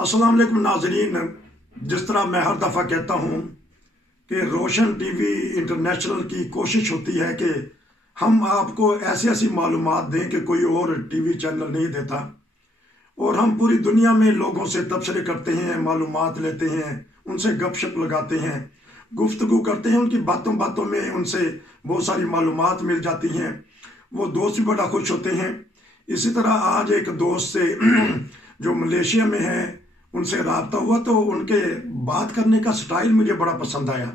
अस्सलाम वालेकुम नाजरीन। जिस तरह मैं हर दफ़ा कहता हूँ कि रोशन टीवी इंटरनेशनल की कोशिश होती है कि हम आपको ऐसी ऐसी मालूमात दें कि कोई और टीवी चैनल नहीं देता, और हम पूरी दुनिया में लोगों से तबसरे करते हैं, मालूमात लेते हैं, उनसे गपशप लगाते हैं, गुफ्तगू करते हैं, उनकी बातों बातों में उनसे बहुत सारी मालूमात मिल जाती हैं। वो दोस्त भी बड़ा खुश होते हैं। इसी तरह आज एक दोस्त से जो मलेशिया में है उनसे रब्ता हुआ, तो उनके बात करने का स्टाइल मुझे बड़ा पसंद आया।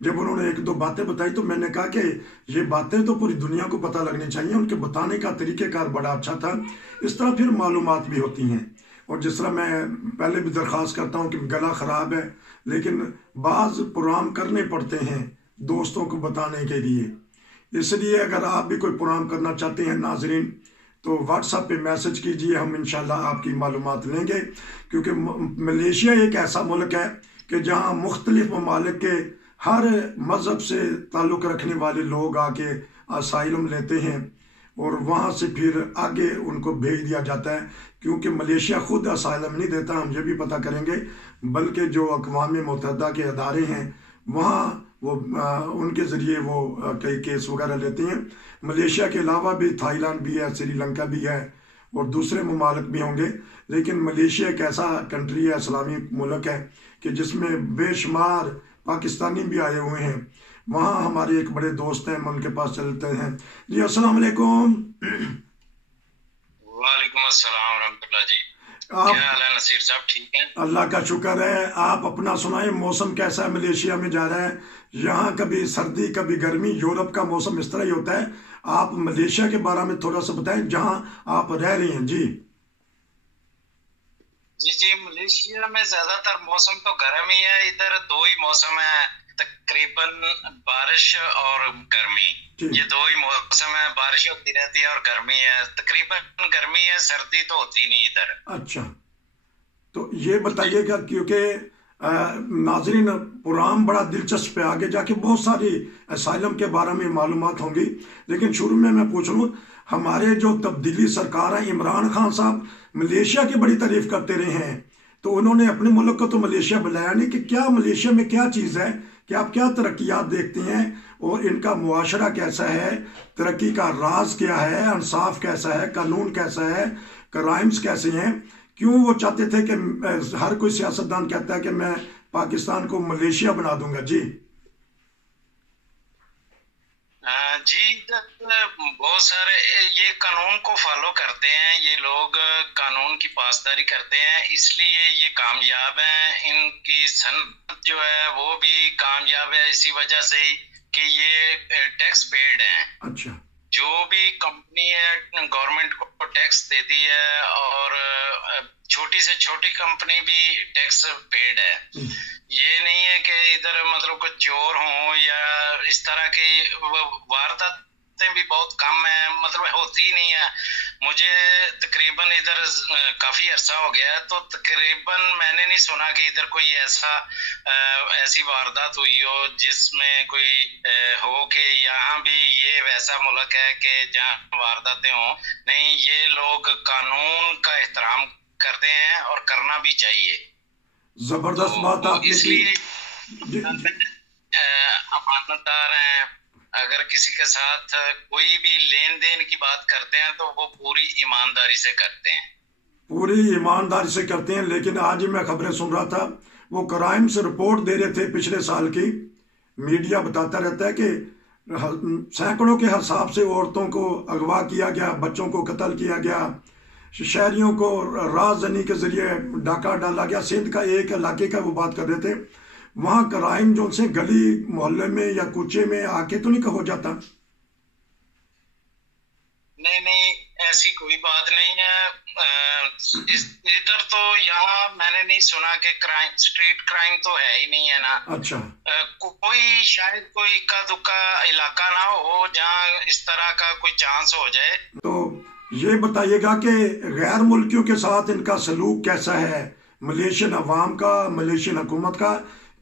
जब उन्होंने एक दो बातें बताई तो मैंने कहा कि ये बातें तो पूरी दुनिया को पता लगनी चाहिए। उनके बताने का तरीक़ेकार बड़ा अच्छा था। इस तरह फिर मालूमात भी होती हैं। और जिस तरह मैं पहले भी दरख्वास्त करता हूँ कि गला ख़राब है, लेकिन बाज़ प्रोग्राम करने पड़ते हैं दोस्तों को बताने के लिए। इसलिए अगर आप भी कोई प्रोग्राम करना चाहते हैं नाजरीन, तो व्हाट्सएप पे मैसेज कीजिए, हम इंशाल्लाह आपकी मालूमात लेंगे। क्योंकि मलेशिया एक ऐसा मुल्क है कि जहाँ मुख्तलिफ ममालिक के हर मज़हब से ताल्लुक़ रखने वाले लोग आके असाइलम लेते हैं और वहाँ से फिर आगे उनको भेज दिया जाता है। क्योंकि मलेशिया ख़ुद असाइलम नहीं देता, हम ये भी पता करेंगे, बल्कि जो अक़वाम मुत्तहिदा के अदारे हैं वहाँ वो उनके ज़रिए वो कई केस वगैरह लेते हैं। मलेशिया के अलावा भी थाईलैंड भी है, श्रीलंका भी है और दूसरे ममालिक भी होंगे। लेकिन मलेशिया एक ऐसा कंट्री है, इस्लामी मुल्क है कि जिसमें बेशुमार पाकिस्तानी भी आए हुए हैं। वहाँ हमारे एक बड़े दोस्त हैं, हम उनके पास चलते हैं। जी अस्सलाम वालेकुम। वालेकुम अस्सलाम रहमतुल्लाह जी। क्या हाल है नसीर साहब, ठीक हैं? अल्लाह का शुक्र है। आप अपना सुनाए, मौसम कैसा है? मलेशिया में जा रहा है, यहाँ कभी सर्दी कभी गर्मी, यूरोप का मौसम इस तरह ही होता है। आप मलेशिया के बारे में थोड़ा सा बताएं जहाँ आप रह रही हैं। जी जी जी, मलेशिया में ज्यादातर मौसम तो गर्म ही है। इधर दो ही मौसम है तकरीबन, बारिश और गर्मी। ये दो ही मौसम है, बारिश होती रहती है और गर्मी है। तकरीबन गर्मी है, सर्दी तो होती नहीं इधर। अच्छा, तो ये बताइएगा, क्योंकि नाजरीन प्रोग्राम बड़ा दिलचस्प है, आगे जाके बहुत सारी असाइलम के बारे में मालूमात होंगी। लेकिन शुरू में मैं पूछ लूँ, हमारे जो तब्दीली सरकार है, इमरान खान साहब मलेशिया की बड़ी तारीफ करते रहे हैं, तो उन्होंने अपने मुल्क को तो मलेशिया बुलाया नहीं कि क्या मलेशिया में क्या चीज़ है, कि आप क्या तरक्यात देखते हैं और इनका मुआशरा कैसा है, तरक्की का राज क्या है, इंसाफ कैसा है, कानून कैसा है, क्राइम्स कैसे हैं? क्यों वो चाहते थे कि हर कोई सियासतदान कहता है कि मैं पाकिस्तान को मलेशिया बना दूंगा? जी जी, बहुत सारे ये कानून को फॉलो करते हैं, ये लोग कानून की पासदारी करते हैं, इसलिए ये कामयाब हैं। इनकी सनत जो है वो भी कामयाब है इसी वजह से कि ये टैक्स पेड हैं। अच्छा, जो भी कंपनी है गवर्नमेंट को टैक्स देती है, और छोटी से छोटी कंपनी भी टैक्स पेड है। ये नहीं है कि इधर मतलब कुछ चोर हों या इस तरह की वारदातें भी बहुत कम है, मतलब होती नहीं है। मुझे तकरीबन इधर काफी अरसा हो गया है, तो तकरीबन मैंने नहीं सुना कि इधर कोई ऐसी वारदात हुई हो जिसमें कोई हो कि यहाँ भी ये वैसा मुल्क है कि जहाँ वारदातें हों। नहीं, ये लोग कानून का एहतराम करते हैं और करना भी चाहिए। जबरदस्त बात आपने इसलिए अमानतदार हैं। अगर किसी के साथ कोई भी लेन देन की बात करते हैं तो वो पूरी ईमानदारी से करते हैं, पूरी ईमानदारी से करते हैं। लेकिन आज ही मैं खबरें सुन रहा था, वो क्राइम से रिपोर्ट दे रहे थे पिछले साल की। मीडिया बताता रहता है कि सैकड़ों के हिसाब से औरतों को अगवा किया गया, बच्चों को कत्ल किया गया, शहरियों को राजधानी के जरिए डाका डाला गया। सिंध का एक इलाके का वो बात कर रहे थे, वहाँ क्राइम जो से गली मोहल्ले में या कूचे में आके तो नहीं हो जाता। नहीं नहीं, ऐसी कोई बात नहीं है। इधर तो यहाँ मैंने नहीं सुना कि क्राइम, स्ट्रीट क्राइम तो है ही नहीं है ना। अच्छा, कोई शायद कोई इक्का दुक्का इलाका ना हो जहाँ इस तरह का कोई चांस हो जाए। तो ये बताइएगा कि गैर मुल्कियों के साथ इनका सलूक कैसा है, मलेशियन अवाम का, मलेशियन हुकूमत का?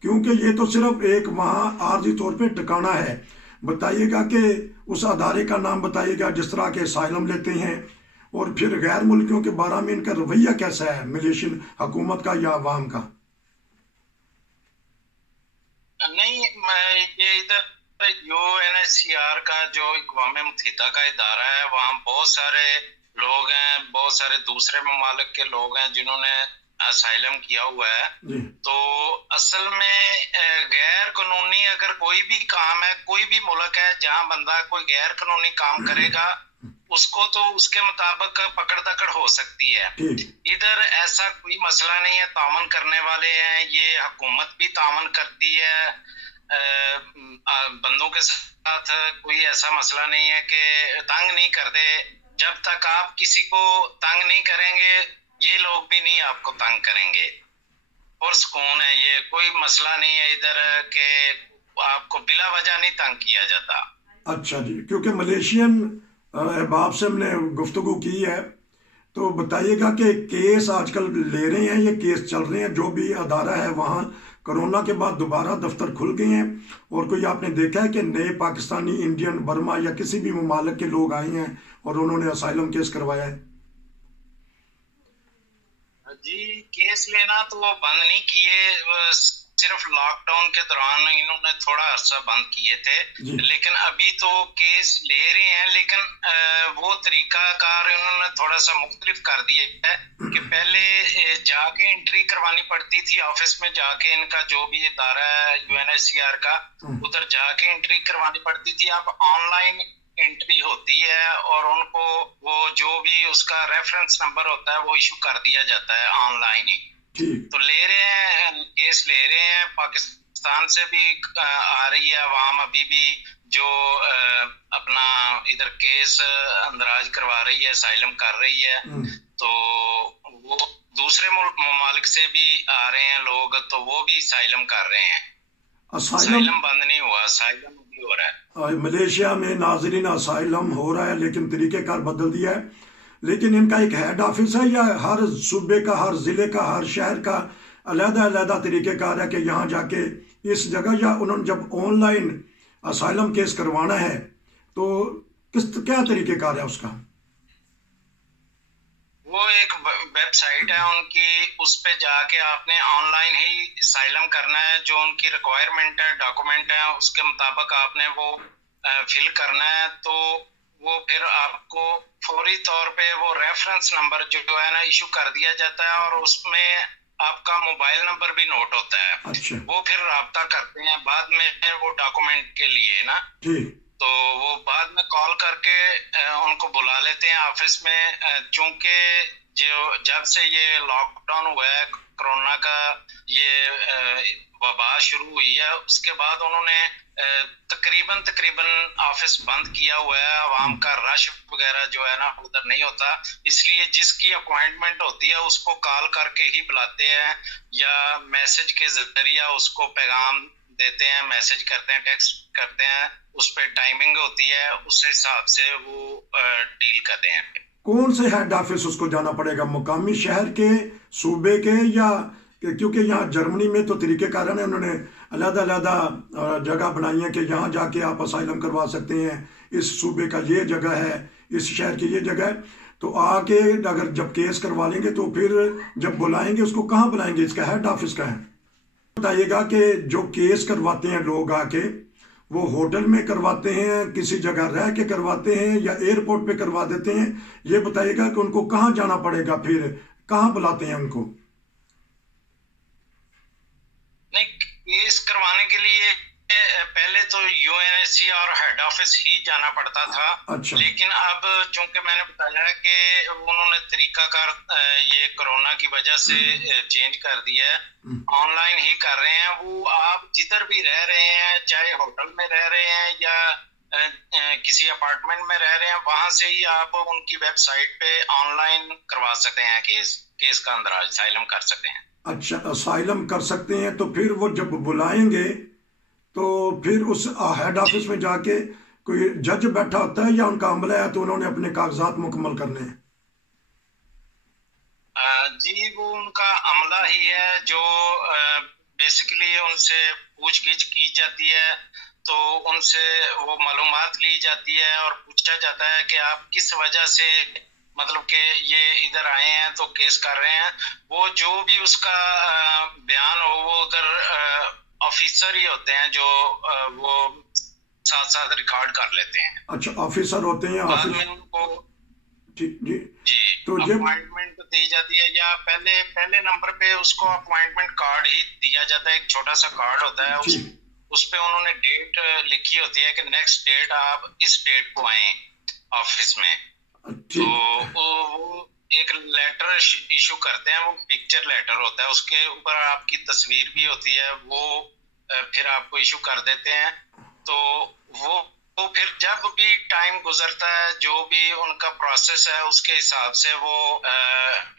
क्योंकि ये तो सिर्फ एक वहाँ आर्जी तौर पे ठिकाना है। बताइएगा कि उस अदारे का नाम बताइएगा जिस तरह के असाइलम लेते हैं और फिर गैर मुल्कियों के बारे में इनका रवैया कैसा है, मलेशियन हुकूमत का या अवाम का? नहीं, ये इधर यूएनएचसीआर का जो अक़वाम मुत्तहिदा का इदारा है, वहाँ बहुत सारे लोग हैं, बहुत सारे दूसरे ममालिक के लोग हैं जिन्होंने असाइलम किया हुआ है। तो असल में गैर कानूनी अगर कोई भी काम है, कोई भी मुल्क है जहाँ बंदा कोई गैर कानूनी काम करेगा, उसको तो उसके मुताबिक पकड़ दकड़ हो सकती है। इधर ऐसा कोई मसला नहीं है, तावन करने वाले हैं, ये हुकूमत भी तावन करती है बंदों के साथ। कोई ऐसा मसला नहीं है कि तंग नहीं करते। जब तक आप किसी को तंग नहीं करेंगे, ये लोग भी नहीं आपको तंग करेंगे और सुकून है। ये कोई मसला नहीं है इधर के आपको बिला वजह नहीं तंग किया जाता। अच्छा जी, क्योंकि मलेशियन अहबाब से हमने गुफ्तगू की है, तो बताइएगा कि केस आजकल ले रहे हैं, ये केस चल रहे हैं, जो भी अदारा है वहाँ कोरोना के बाद दोबारा दफ्तर खुल गए हैं, और कोई आपने देखा है कि नए पाकिस्तानी, इंडियन, बर्मा या किसी भी ममालिक के लोग आए हैं और उन्होंने असाइलम केस करवाया है? जी, केस लेना तो वो बंद नहीं किए, सिर्फ लॉकडाउन के दौरान इन्होंने थोड़ा अरसा बंद किए थे, लेकिन अभी तो केस ले रहे हैं। लेकिन वो तरीकाकार इन्होंने थोड़ा सा मुख्तलिफ कर दिया है कि पहले जाके एंट्री करवानी पड़ती थी ऑफिस में जाके, इनका जो भी इदारा है यूएनएचसीआर का, उधर जाके एंट्री करवानी पड़ती थी। अब ऑनलाइन एंट्री होती है और उनको वो जो भी उसका रेफरेंस नंबर होता है वो इशू कर दिया जाता है ऑनलाइन ही। तो ले रहे हैं, केस ले रहे हैं, पाकिस्तान से भी आ रही है अवाम अभी भी जो अपना इधर केस अंदराज करवा रही है, असाइलम कर रही है। तो वो दूसरे ममालिक से भी आ रहे हैं लोग, तो वो भी असाइलम कर रहे हैं। असाइलम बंद नहीं हुआ, असाइलम भी हो रहा है मलेशिया में। नाज़रीन, असाइलम हो रहा है लेकिन तरीक़ेकार बदल दिया है। लेकिन इनका एक हेड ऑफिस है या हर सूबे का, हर ज़िले का, हर शहर का अलग-अलग तरीक़ेकार है कि यहाँ जाके इस जगह, या उन्होंने जब ऑनलाइन असाइलम केस करवाना है तो क्या तरीक़ेकार है उसका? वो एक वेबसाइट है उनकी, उस पे जाके आपने ऑनलाइन ही असाइलम करना है। जो उनकी रिक्वायरमेंट है, डॉक्यूमेंट है, उसके मुताबिक आपने वो फिल करना है। तो वो फिर आपको फौरी तौर पे वो रेफरेंस नंबर जो है ना इशू कर दिया जाता है, और उसमें आपका मोबाइल नंबर भी नोट होता है। अच्छा। वो फिर राब्ता करते हैं बाद में वो डॉक्यूमेंट के लिए ना, तो वो बाद में कॉल करके उनको बुला लेते हैं ऑफिस में। चूंकि जो जब से ये लॉकडाउन हुआ है, कोरोना का ये वबा शुरू हुई है, उसके बाद उन्होंने तकरीबन ऑफिस बंद किया हुआ है। आवाम का रश वगैरह जो है ना उधर नहीं होता, इसलिए जिसकी अपॉइंटमेंट होती है उसको कॉल करके ही बुलाते हैं या मैसेज के जरिए उसको पैगाम देते हैं, मैसेज करते हैं, टेक्स्ट करते हैं, उस पर टाइमिंग होती है, उस हिसाब से वो डील करते हैं। कौन से हेड ऑफिस उसको जाना पड़ेगा, मुकामी शहर के, सूबे के, या क्योंकि यहाँ जर्मनी में तो तरीके कारण है, उन्होंने अलग-अलग जगह बनाई है कि यहाँ जाके आप असाइलम करवा सकते हैं, इस सूबे का ये जगह है, इस शहर की ये जगह है। तो आके अगर जब केस करवा लेंगे तो फिर जब बुलाएंगे उसको कहाँ बुलाएंगे, इसका हेड ऑफिस का है? बताइएगा कि जो केस करवाते हैं लोग आके, वो होटल में करवाते हैं, किसी जगह रह के करवाते हैं, या एयरपोर्ट पे करवा देते हैं? ये बताइएगा कि उनको कहाँ जाना पड़ेगा, फिर कहाँ बुलाते हैं उनको? नहीं, केस करवाने के लिए पहले तो यूएनएचसीआर हेड ऑफिस ही जाना पड़ता था। अच्छा। लेकिन अब चूंकि मैंने बताया कि उन्होंने तरीकाकार ये कोरोना की वजह से चेंज कर दिया है, ऑनलाइन ही कर रहे हैं। वो आप जिधर भी रह रहे हैं, चाहे होटल में रह रहे हैं या किसी अपार्टमेंट में रह रहे हैं, वहां से ही आप उनकी वेबसाइट पे ऑनलाइन करवा सकते हैं, केस का अंदराज असाइलम कर सकते हैं। अच्छा, असाइलम कर सकते हैं। तो फिर वो जब बुलाएंगे तो फिर उस हेड ऑफिस में जाके कोई जज बैठा होता है या उनका अमला है तो उन्होंने अपने कागजात मुकम्मल करने हैं? जी, वो उनका अमला ही है जो बेसिकली उनसे पूछगिछ की जाती है, तो उनसे वो मालूमात ली जाती है और पूछा जाता है कि आप किस वजह से मतलब कि ये इधर आए हैं तो केस कर रहे हैं, वो जो भी उसका बयान हो वो उधर ऑफिसर ही होते हैं जो वो साथ साथ रिकॉर्ड कर लेते हैं। अच्छा, ऑफिसर होते हैं। बाद में उनको जी जी जी तो अपॉइंटमेंट दी जाती है, या पहले पहले नंबर पे उसको अपॉइंटमेंट कार्ड ही दिया जाता है, एक छोटा सा कार्ड होता है, उस पे उन्होंने डेट लिखी होती है कि नेक्स्ट डेट आप इस डेट को आए ऑफिस में। तो वो एक लेटर इशू करते हैं, वो पिक्चर लेटर होता है, उसके ऊपर आपकी तस्वीर भी होती है, वो फिर आपको इशू कर देते हैं। तो वो फिर जब भी टाइम गुजरता है, जो भी उनका प्रोसेस है उसके हिसाब से वो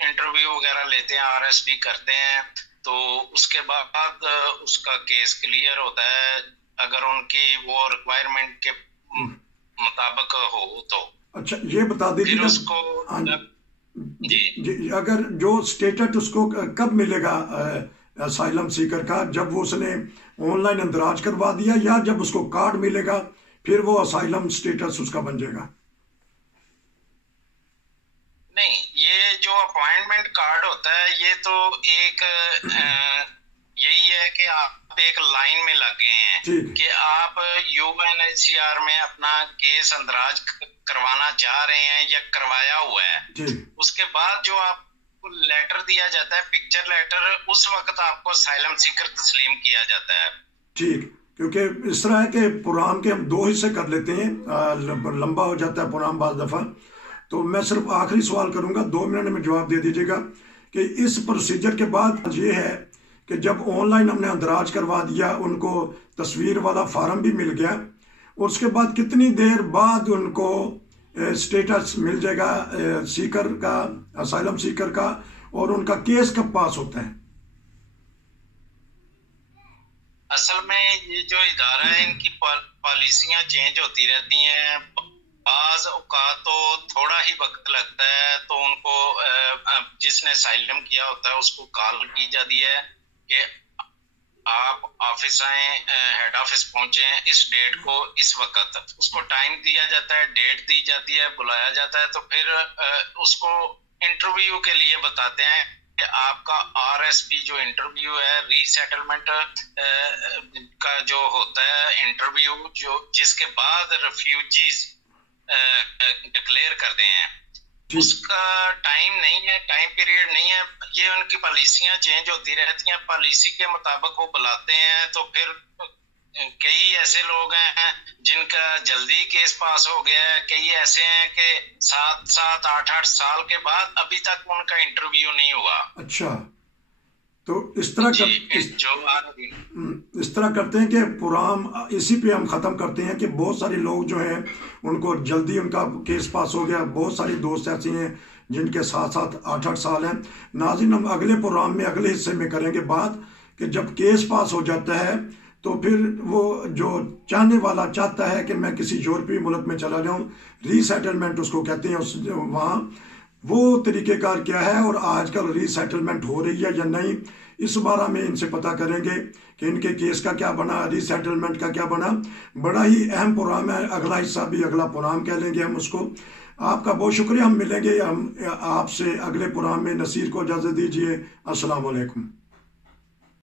इंटरव्यू वगैरह लेते हैं, RSP करते हैं। तो उसके बाद उसका केस क्लियर होता है, अगर उनकी वो रिक्वायरमेंट के मुताबिक हो तो। अच्छा, ये बता दीजिए उसको जी, अगर जो स्टेटस उसको कब मिलेगा असाइलम सीकर का, जब वो उसने ऑनलाइन इंदराज करवा दिया, या जब उसको कार्ड मिलेगा फिर वो असाइलम स्टेटस उसका बन जाएगा? नहीं, ये जो अपॉइंटमेंट कार्ड होता है ये तो एक यही है कि आप एक लाइन में लग गए हैं कि आप UNHCR में अपना केस अंदराज करवाना चाह रहे हैं या करवाया हुआ है। उसके बाद जो आपको लेटर दिया जाता है, पिक्चर लेटर, उस वक्त आपको असाइलम सीकर तस्लीम किया जाता है। ठीक, क्योंकि इस तरह है कि प्रोग्राम के हम 2 हिस्से कर लेते हैं, लंबा हो जाता है प्रोग्राम बाज़ दफ़ा। तो मैं सिर्फ आखिरी सवाल करूंगा, 2 मिनट में जवाब दे दीजिएगा कि इस प्रोसीजर के बाद ये है कि जब ऑनलाइन हमने अंदराज करवा दिया, उनको तस्वीर वाला फार्म भी मिल गया, और उसके बाद कितनी देर बाद उनको स्टेटस मिल जाएगा सीकर का, असाइलम सीकर का, और उनका केस कब पास होता है? असल में ये जो इदारा है इनकी पॉलिसियां चेंज होती रहती हैं, बाज औकात तो थोड़ा ही वक्त लगता है, तो उनको जिसने असाइलम किया होता है उसको कॉल की जाती है कि आप ऑफिस आए, हेड ऑफिस पहुंचे हैं इस डेट को, इस वक्त। उसको टाइम दिया जाता है, डेट दी जाती है, बुलाया जाता है, तो फिर उसको इंटरव्यू के लिए बताते हैं कि आपका RSP जो इंटरव्यू है, रीसेटलमेंट का जो होता है इंटरव्यू, जो जिसके बाद रिफ्यूजीज डिक्लेयर करते हैं, उसका टाइम नहीं है, टाइम पीरियड नहीं है। ये उनकी पॉलिसियां चेंज होती रहती हैं, पॉलिसी के मुताबिक वो बुलाते हैं। तो फिर कई ऐसे लोग हैं जिनका जल्दी केस पास हो गया है, कई ऐसे हैं कि 7-7, 8-8 साल के बाद अभी तक उनका इंटरव्यू नहीं हुआ। अच्छा, तो इस तरह करते हैं कि प्रोग्राम इसी पे हम ख़त्म करते हैं कि बहुत सारे लोग जो हैं उनको जल्दी उनका केस पास हो गया, बहुत सारी दोस्त ऐसी हैं जिनके 7-7, 8-8 साल हैं। नाज़रीन, हम अगले प्रोग्राम में अगले हिस्से में करेंगे बात कि जब केस पास हो जाता है तो फिर वो जो चाहने वाला चाहता है कि मैं किसी यूरोपीय मुल्क में चला जाऊँ, रीसेटलमेंट उसको कहते हैं, उस वहाँ वो तरीक़ेकार क्या है और आजकल रीसेटलमेंट हो रही है या नहीं, इस बारे में इनसे पता करेंगे कि इनके केस का क्या बना, रीसेटलमेंट का क्या बना। बड़ा ही अहम प्रोग्राम है, अगला हिस्सा भी अगला प्रोग्राम कह लेंगे हम उसको। आपका बहुत शुक्रिया, हम मिलेंगे हम आपसे अगले प्रोग्राम में। नसीर को इजाज़त दीजिए। अस्सलाम वालेकुम।